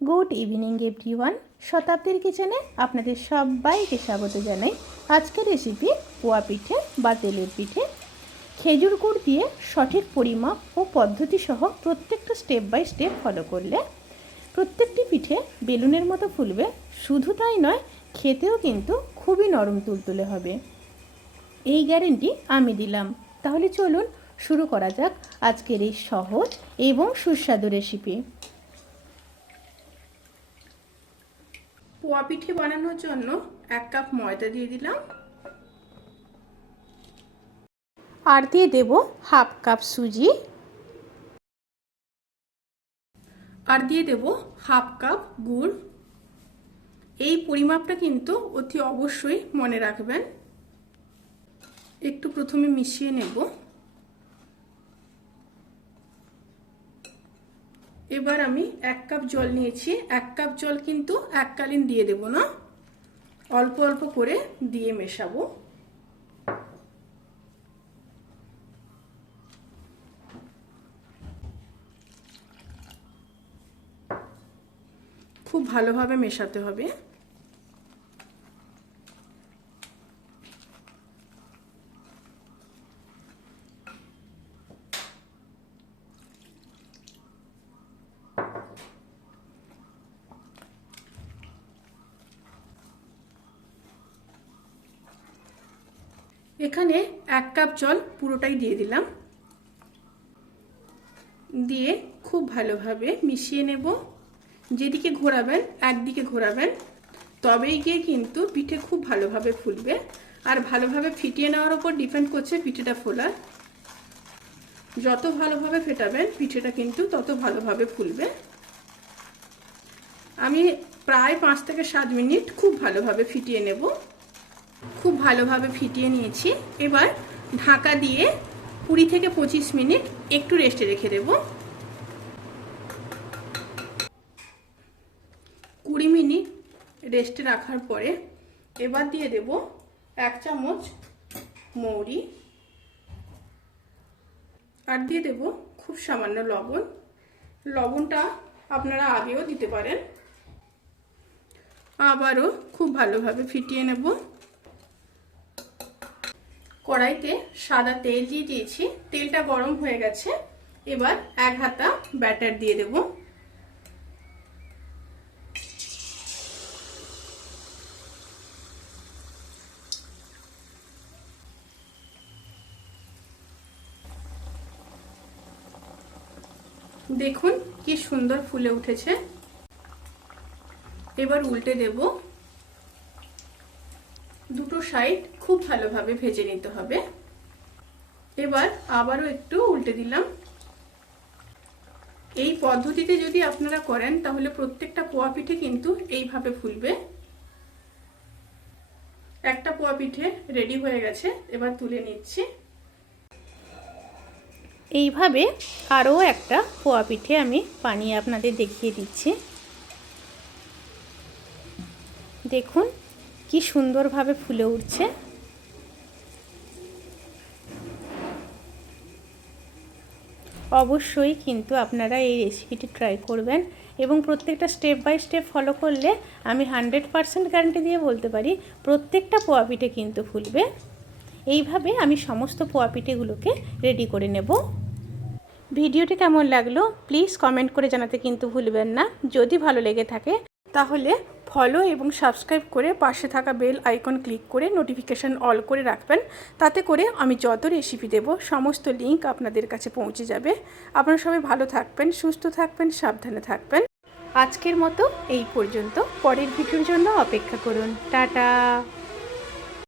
Good evening every one শতাব্দীর কিচেনে আপনাদের সবাইকে স্বাগত জানাই। আজকের রেসিপি পোয়া পিঠে বা তেলের পিঠে। খেজুর গুড় দিয়ে সঠিক পরিমাপ ও পদ্ধতি সহ প্রত্যেকটা স্টেপ বাই স্টেপ ফলো করলে প্রত্যেকটি পিঠে বেলুনের মতো ফুলবে। শুধু তাই নয়, খেতেও কিন্তু খুবই নরম তুলতুলে হবে। এই গ্যারেন্টি আমি দিলাম। তাহলে চলুন শুরু করা যাক আজকের এই সহজ এবং সুস্বাদু রেসিপি পোয়া পিঠে বানানোর জন্য এক কাপ ময়দা দিয়ে দিলাম। আর দিয়ে দেব হাফ কাপ সুজি। আর দিয়ে দেব হাফ কাপ গুড়। এই পরিমাপটা কিন্তু অতি অবশ্যই মনে রাখবেন। একটু প্রথমে মিশিয়ে নেব। এবার আমি এক কাপ জল নিয়েছি। এক কাপ জল কিন্তু এককালীন দিয়ে দেব না। অল্প অল্প করে দিয়ে মেশাবো। খুব ভালোভাবে মেশাতে হবে। এখানে এক কাপ জল পুরোটাই দিয়ে দিলাম। দিয়ে খুব ভালোভাবে মিশিয়ে নেব। যেদিকে ঘোরাবেন, একদিকে ঘোরাবেন। তবেই গিয়ে কিন্তু পিঠে খুব ভালোভাবে ফুলবে। আর ভালোভাবে ফিটিয়ে নেওয়ার ওপর ডিপেন্ড করছে পিঠেটা ফোলার। যত ভালোভাবে ফেটাবেন, পিঠেটা কিন্তু তত ভালোভাবে ফুলবে। আমি প্রায় পাঁচ থেকে সাত মিনিট খুব ভালোভাবে ফিটিয়ে নেব। খুব ভালোভাবে ফিটিয়ে নিয়েছি। এবার ঢাকা দিয়ে কুড়ি থেকে পঁচিশ মিনিট একটু রেস্টে রেখে দেব। কুড়ি মিনিট রেস্টে রাখার পরে এবার দিয়ে দেব এক চামচ মৌরি আর দিয়ে দেব খুব সামান্য লবণ। লবণটা আপনারা আগেও দিতে পারেন। আবারও খুব ভালোভাবে ফিটিয়ে নেব। কড়াইতে সাদা তেল দিয়ে দিয়েছি। তেলটা গরম হয়ে গেছে। এবার এক হাতা ব্যাটার দিয়ে দেব। দেখুন কি সুন্দর ফুলে উঠেছে। এবার উল্টে দেব দুটো সাইড খুব ভালোভাবে ভেজে নিতে হবে। এবার আবারও একটু উল্টে দিলাম। এই পদ্ধতিতে যদি আপনারা করেন, তাহলে প্রত্যেকটা পোয়া পিঠে কিন্তু এইভাবে ফুলবে। একটা পোয়া পিঠে রেডি হয়ে গেছে, এবার তুলে নিচ্ছি। এইভাবে আরও একটা পোয়া পিঠে আমি বানিয়ে আপনাদের দেখিয়ে দিচ্ছি। দেখুন কি সুন্দরভাবে ফুলে উঠছে। অবশ্যই কিন্তু আপনারা এই রেসিপিটি ট্রাই করবেন এবং প্রত্যেকটা স্টেপ বাই স্টেপ ফলো করলে আমি হানড্রেড পারসেন্ট গ্যারান্টি দিয়ে বলতে পারি, প্রত্যেকটা পোয়া পিঠে কিন্তু ফুলবে। এইভাবে আমি সমস্ত পোয়া পিঠেগুলোকে রেডি করে নেব। ভিডিওটি কেমন লাগল প্লিজ কমেন্ট করে জানাতে কিন্তু ভুলবেন না। যদি ভালো লেগে থাকে, তাহলে ফলো এবং সাবস্ক্রাইব করে পাশে থাকা বেল আইকন ক্লিক করে নোটিফিকেশান অল করে রাখবেন। তাতে করে আমি যত রেসিপি দেব, সমস্ত লিঙ্ক আপনাদের কাছে পৌঁছে যাবে। আপনারা সবাই ভালো থাকবেন, সুস্থ থাকবেন, সাবধানে থাকবেন। আজকের মতো এই পর্যন্ত। পরের ভিডিওর জন্য অপেক্ষা করুন। টাটা!